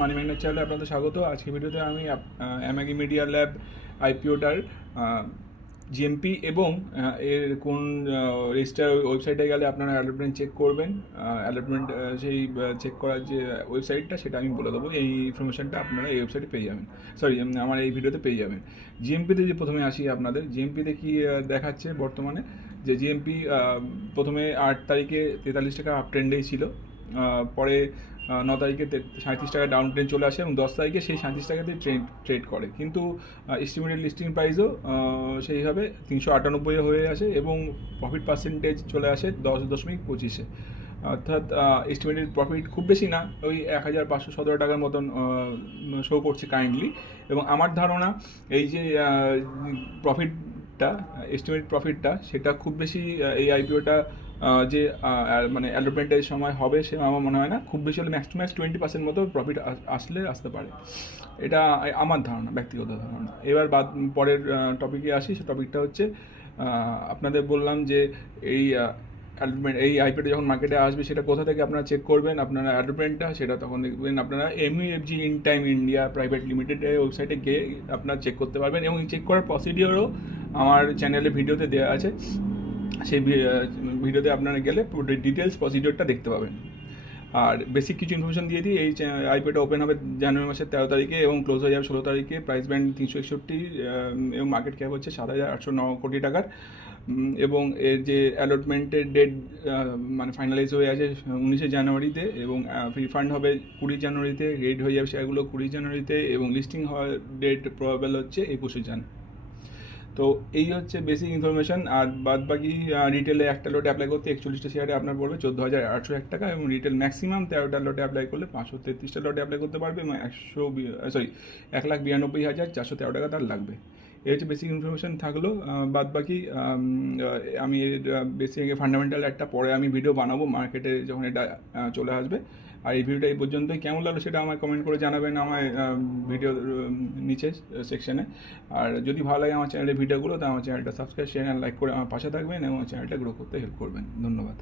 Money magnet চ্যানেলে আপনাদের স্বাগত। আজকে ভিডিওতে আমি অ্যামাগি মিডিয়া ল্যাব আইপিওটার জিএমপি এবং এর কোন রেজিস্টার ওয়েবসাইটে গেলে আপনারা অ্যালটমেন্ট চেক করবেন, অ্যালটমেন্ট সেই চেক করার যে ওয়েবসাইটটা সেটা আমি বলে দেবো। এই ইনফরমেশনটা আপনারা এই ওয়েবসাইটে পেয়ে যাবেন, সরি আমার এই ভিডিওতে পেয়ে যাবেন। জিএমপিতে যে প্রথমে আসি, আপনাদের জিএমপিতে কি দেখাচ্ছে বর্তমানে, যে জিএমপি প্রথমে 8 তারিখে 43 টাকা আপ ট্রেন্ডেই ছিল, পরে 9 তারিখে 37 টাকা ডাউন ট্রেন চলে আসে এবং 10 তারিখে সেই 37 টাকাতেই ট্রেড করে, কিন্তু এস্টিমেটেড লিস্টিং প্রাইসও সেইভাবে 398 হয়ে আসে এবং প্রফিট পার্সেন্টেজ চলে আসে 10.25-এ। অর্থাৎ এস্টিমেটেড প্রফিট খুব বেশি না, ওই 1517 টাকার মতন শো করছে কাইন্ডলি। এবং আমার ধারণা এই যে প্রফিটটা, এস্টিমেটেড প্রফিটটা, সেটা খুব বেশি এই আইপিওটা যে মানে অ্যালটমেন্টের সময় হবে সে আমার মনে হয় না। খুব বেশি হলে ম্যাক্স টু ম্যাক্স 20% মতো প্রফিট আসতে পারে, এটা আমার ধারণা, ব্যক্তিগত ধারণা। এবার পরের টপিকে আসি। সে টপিকটা হচ্ছে আপনাদের বললাম যে এই অ্যাডভার্টাইজমেন্ট, এই আইপিওটা যখন মার্কেটে আসবে সেটা কোথা থেকে আপনারা চেক করবেন আপনারা অ্যাডভার্টাইজমেন্টটা, সেটা তখন দেখবেন আপনারা এমইএফজি ইন টাইম ইন্ডিয়া প্রাইভেট লিমিটেডের ওয়েবসাইটে গিয়ে আপনারা চেক করতে পারবেন এবং চেক করার প্রসিডিওরও আমার চ্যানেলে ভিডিওতে দেওয়া আছে। সেই ভিডিওতে আপনারা গেলে পুরো ডিটেলস প্রসিডিওরটা দেখতে পাবেন। আর বেসিক কিছু ইনফরমেশন দিয়ে দিই, এই আইপিওটা ওপেন হবে জানুয়ারি মাসের 13 তারিখে এবং ক্লোজ হয়ে যাবে 16 তারিখে। প্রাইস ব্যান্ড 361 এবং মার্কেট ক্যাপ হচ্ছে 7,809 কোটি টাকার। এবং এর যে অ্যালটমেন্টের ডেট মানে ফাইনালাইজ হয়ে আছে 19শে জানুয়ারিতে এবং রিফান্ড হবে 20 জানুয়ারিতে, রেড হয়ে যাবে সেগুলো 20 জানুয়ারিতে এবং লিস্টিং হওয়ার ডেট প্রবাবল হচ্ছে 21শে জানুয়ারি। তো এই হচ্ছে বেসিক ইনফরমেশন। আর বাদ বাকি রিটেলে একটা লটে অ্যাপ্লাই করতে 41টা শেয়ারে আপনার পড়বে 14,801 টাকা এবং রিটেল ম্যাক্সিমাম 13টা লটে অ্যাপ্লাই করলে 533টা লটে অ্যাপ্লাই করতে পারবে এবং 1,92,413 টাকা তার লাগবে। এই হচ্ছে বেসিক ইনফরমেশন থাকলো। বাদ বাকি আমি বেসিক ফান্ডামেন্টাল একটা পরে আমি ভিডিও বানাবো মার্কেটে যখন এটা চলে আসবে। আর এই ভিডিওটা এই পর্যন্তই। কেমন লাগলো সেটা আমায় কমেন্ট করে জানাবেন আমায় ভিডিওর নিচে সেকশনে। আর যদি ভালো লাগে আমার চ্যানেলের ভিডিওগুলো, তো আমার চ্যানেলটা সাবস্ক্রাইব, শেয়ার, লাইক করে আমার পাশে থাকবেন এবং আমার চ্যানেলটা গ্রো করতে হেল্প করবেন। ধন্যবাদ।